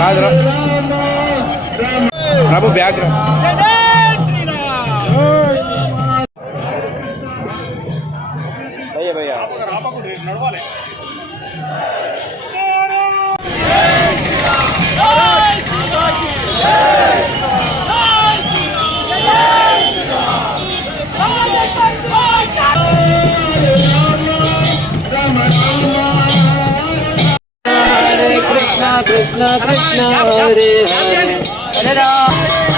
కాదు రా. ప్రభు బ్యాగ్ రా. కృష్ణ కృష్ణ హరే హరే హరే రామ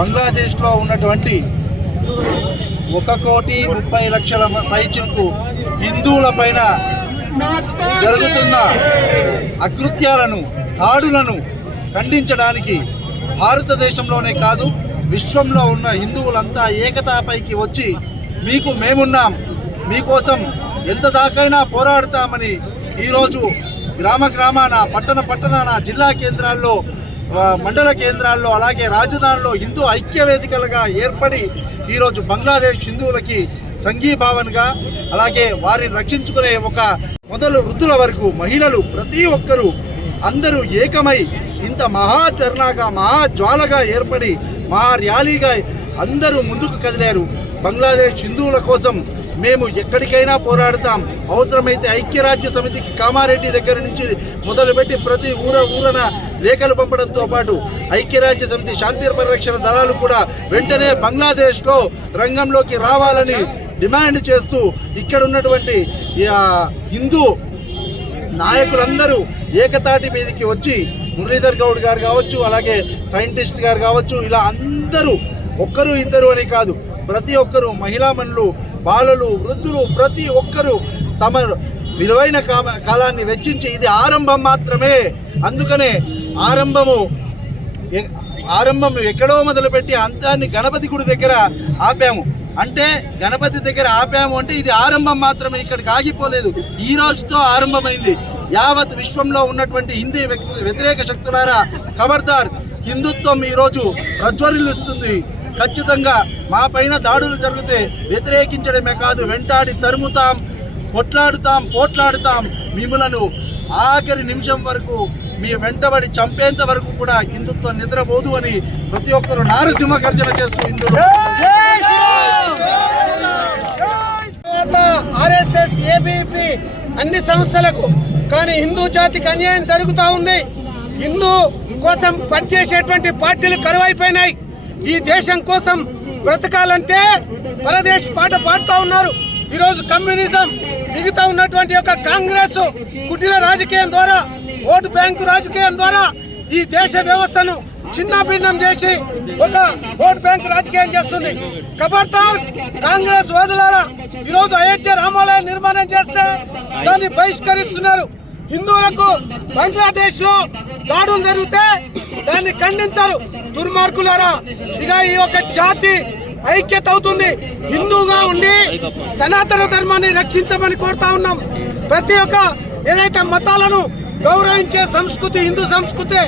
బంగ్లాదేశ్లో ఉన్నటువంటి ఒక కోటి ముప్పై లక్షల మ- పైచులకు హిందువుల పైన జరుగుతున్న అకృత్యాలను దాడులను ఖండించడానికి భారతదేశంలోనే కాదు విశ్వంలో ఉన్న హిందువులంతా ఏకతాపైకి వచ్చి మీకు మేమున్నాం మీకోసం ఎంత దాకైనా పోరాడతామని ఈరోజు గ్రామ గ్రామాన పట్టణ పట్టణాన జిల్లా కేంద్రాల్లో మండల కేంద్రాల్లో అలాగే రాజధానిలో హిందూ ఐక్య వేదికలుగా ఏర్పడి ఈరోజు బంగ్లాదేశ్ హిందువులకి సంఘీభావనగా అలాగే వారిని రక్షించుకునే ఒక మొదలు వృద్ధుల వరకు మహిళలు ప్రతి ఒక్కరూ అందరూ ఏకమై ఇంత మహా ధర్నాగా మహా జ్వాలగా ఏర్పడి మహా ర్యాలీగా అందరూ ముందుకు కదిలారు. బంగ్లాదేశ్ హిందువుల కోసం మేము ఎక్కడికైనా పోరాడతాం. అవసరమైతే ఐక్యరాజ్య సమితికి కామారెడ్డి దగ్గర నుంచి మొదలుపెట్టి ప్రతి ఊర ఊరన లేఖలు పంపడంతో పాటు ఐక్యరాజ్య సమితి శాంతి పరిరక్షణ దళాలు కూడా వెంటనే బంగ్లాదేశ్లో రంగంలోకి రావాలని డిమాండ్ చేస్తూ ఇక్కడ ఉన్నటువంటి హిందూ నాయకులందరూ ఏకతాటి మీదకి వచ్చి మురళీధర్ గౌడ్ గారు కావచ్చు అలాగే సైంటిస్ట్ గారు కావచ్చు ఇలా అందరూ ఒక్కరు ఇద్దరు అని కాదు ప్రతి ఒక్కరు మహిళామణులు బాలలు వృద్ధులు ప్రతి ఒక్కరూ తమ విలువైన కామ- కాలాన్ని వెచ్చించి ఇది ఆరంభం మాత్రమే. అందుకనే ఆరంభము ఆరంభం ఎక్కడో మొదలుపెట్టి అంతాన్ని గణపతి గుడి దగ్గర ఆపాము. అంటే గణపతి దగ్గర ఆపాము అంటే ఇది ఆరంభం మాత్రమే ఇక్కడికి ఆగిపోలేదు. ఈ రోజుతో ఆరంభమైంది. యావత్ విశ్వంలో ఉన్నటువంటి హిందీ వ్యక్తి- వ్యతిరేక శక్తులారా ఖబర్దార్ హిందుత్వం ఈరోజు ప్రజ్వరిల్లుస్తుంది. ఖచ్చితంగా మా పైన దాడులు జరిగితే వ్యతిరేకించడమే కాదు వెంటాడి తరుముతాం. కొట్లాడుతాం పోట్లాడుతాం. మిమ్మలను ఆఖరి నిమిషం వరకు మీ వెంటబడి చంపేంత వరకు కూడా హిందుత్వం నిద్రపోదు అని ప్రతి ఒక్కరు నారసింహ గర్జన చేస్తూ హిందువులు. ఆర్ఎస్ఎస్ ఏబీపీ అన్ని సంస్థలకు కానీ హిందూ జాతికి అన్యాయం జరుగుతూ ఉంది. హిందూ కోసం పనిచేసేటువంటి పార్టీలు కరువైపోయినాయి. ఈ దేశం కోసం బ్రతకాలంటే పరదేశ్ పాట పాడుతూ ఉన్నారు. ఈరోజు కమ్యూనిజం మిగతా ఉన్నటువంటి యొక్క కాంగ్రెస్ కుటిల రాజకీయం ద్వారా ఓటు బ్యాంకు రాజకీయం ద్వారా ఈ దేశ వ్యవస్థను చిన్న భిన్నం చేసి ఒక ఓటు బ్యాంక్ రాజకీయం చేస్తుంది. ఖబర్దార్ కాంగ్రెస్ వాదులారా? ఈరోజు అయోధ్య రామాలయం నిర్మాణం చేస్తే దాన్ని బహిష్కరిస్తున్నారు. హిందువులకు బంగ్లాదేశ్లో దాడులు జరిగితే దాన్ని ఖండించారు. దుర్మార్గులారా? ఇక ఈ యొక్క జాతి ఐక్యత అవుతుంది. హిందూగా ఉండి సనాతన ధర్మాన్ని రక్షించమని కోరుతా ఉన్నాం. ప్రతి ఒక్క ఏదైతే మతాలను గౌరవించే సంస్కృతి హిందూ సంస్కృతి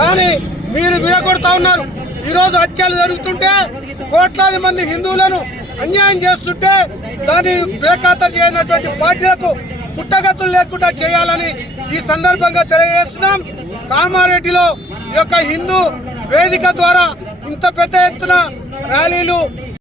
కానీ మీరు విడగొడతా ఉన్నారు. ఈరోజు హత్యలు జరుగుతుంటే కోట్లాది మంది హిందువులను అన్యాయం చేస్తుంటే దాన్ని బేఖాతరు చేయనటువంటి పార్టీలకు పుట్టగతులు లేకుండా చేయాలని ఈ సందర్భంగా తెలియజేస్తున్నాం. కామారెడ్డిలో ఈ యొక్క హిందూ వేదిక ద్వారా ఇంత పెద్ద ఎత్తున ర్యాలీలు